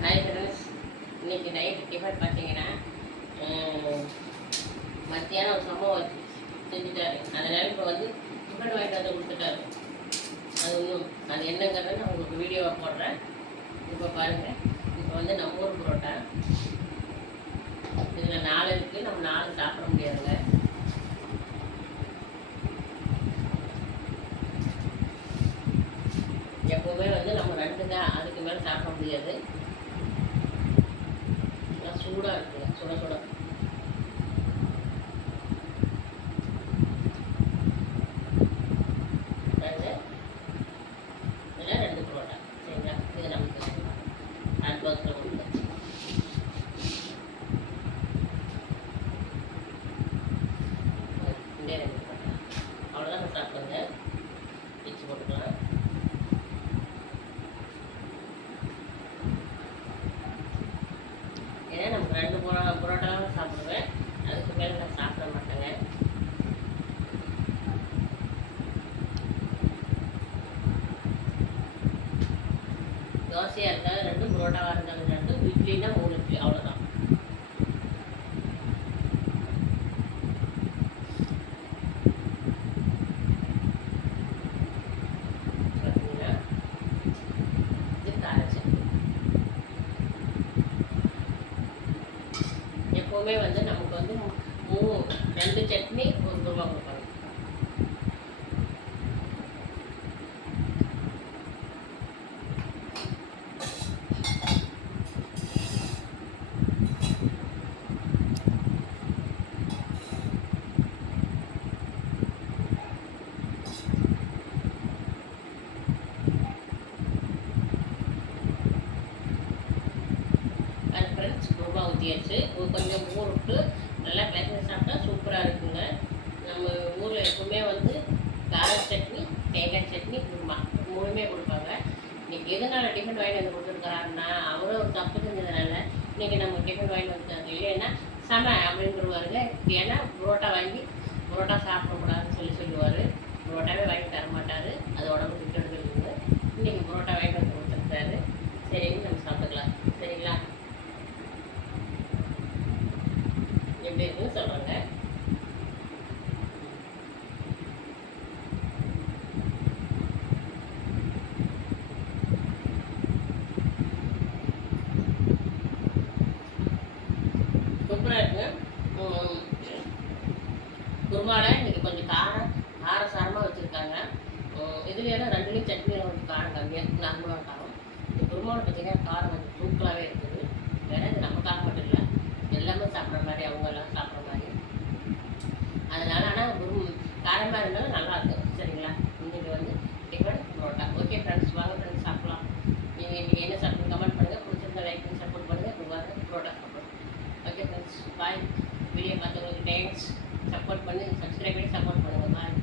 Hi friends, இன்றைக்கி night tiffin பார்த்தீங்கன்னா மத்தியானம் ஒரு சம்பவம் செஞ்சுட்டாரு. அதனால் இப்போ வந்து டிஃபன் வாங்கிட்டு வந்து கொடுத்துட்டாரு. அது ஒன்றும் அது என்னங்கிறத நான் உங்களுக்கு வீடியோவை போடுறேன். இப்போ பாருங்கள், இப்போ வந்து நம்ம ஊர் புரோட்டா இதில் 4 இருக்குது. நம்ம 4 சாப்பிட முடியாதுங்க. எப்போவுமே வந்து நம்ம 2 தான், அதுக்கு மேலே சாப்பிட முடியாது. சூடாக இருக்குங்க, சுட சுட. இதில் 2 புரோட்டா சரிங்களா? இது நமக்கு ஹாட் பாக்ஸில் கொடுத்து இந்த 2 புரோட்டா அவ்வளோதான் சாப்பிடுங்க. பிச்சு போட்டுக்கலாம். ஏன்னா நமக்கு 2 புரோட்டாவும் சாப்பிடுவேன், அதுக்கு மேலே நான் சாப்பிட மாட்டேங்க. தோசையாக இருந்தாலும் 2, புரோட்டாவாக இருந்தாலும் 2, இட்லினா 3 இட்லி, அவ்வளோதான். பார்த்தீங்கன்னா இது கார சட்னி. எப்போவுமே வந்து நமக்கு வந்து 2 சட்னி 1 ரூபா கொடுப்பாங்க. ஃப்ரெண்ட்ஸ், ரூபா ஊற்றியாச்சு. கொஞ்சம் ஊர் விட்டு நல்லா பேசஞ்சு சாப்பிட்டா சூப்பராக இருக்குங்க. நம்ம ஊரில் எப்பவுமே வந்து கார சட்னி, தேங்காய் சட்னி, குருமா 3மே கொடுப்பாங்க. இன்றைக்கி எதனால் டிஃபன் வாங்கிட்டு வந்து கொடுத்துருக்காருன்னா, அவரும் ஒரு தப்பு செஞ்சதுனால இன்றைக்கி நம்ம டிஃபன் வாங்கிட்டு வந்துட்டாங்க. இல்லைன்னா சம அப்படின்றவாருங்க. ஏன்னா புரோட்டா சாப்பிடக்கூடாதுன்னு சொல்லுவார். புரோட்டாவே வாங்கி தர மாட்டார், அது உடம்புக்கு கெடுதலுங்க. இன்றைக்கி புரோட்டா வாங்கிட்டு வந்து கொடுத்துருக்காரு. சரின்னு நம்ம சாப்பிட்டுக்கலாம். சரிங்களா? எப்படி இருக்குன்னு சொல்கிறேங்க. சூப்பராக இருக்குங்க. குருமாவில் இன்றைக்கி கொஞ்சம் காரசாரமாக வச்சுருக்காங்க. இதுலேயும் 2லேயும் சட்னியில் கொஞ்சம் காரம் கம்மியாக நார்மலாக காரம். இந்த குருமாவில் பார்த்தீங்கன்னா காரம் கொஞ்சம் தூக்கலாகவே இருக்குது. வேறு இது நம்ம காரம் மட்டும் இல்லை, எல்லாமே சாப்பிட்ற மாதிரி, அவங்கெல்லாம் சாப்பிட்ற மாதிரி. அதனால் ஆனால் காரமாக இருந்தாலும் நல்லாயிருக்கும். சரிங்களா? இன்றைக்கி வந்து டிஃபன் புரோட்டா. ஓகே ஃப்ரெண்ட்ஸ், வாங்க ஃப்ரெண்ட்ஸ் சாப்பிட்லாம். நீங்கள் இன்றைக்கி என்ன சாப்பிட்டு கமெண்ட் பண்ணுங்கள். பிடிச்சிருந்தா லைக் பண்ணி சப்போர்ட் பண்ணுங்கள். இப்போ வாங்க புரோட்டா சாப்பிட்றோம். Okay friends, bye. வீடியோ பார்த்தவங்களுக்கு தேங்க்ஸ். சப்போர்ட் பண்ணி சப்ஸ்கிரைப் பண்ணி சப்போர்ட் பண்ணுங்கள். பாய்.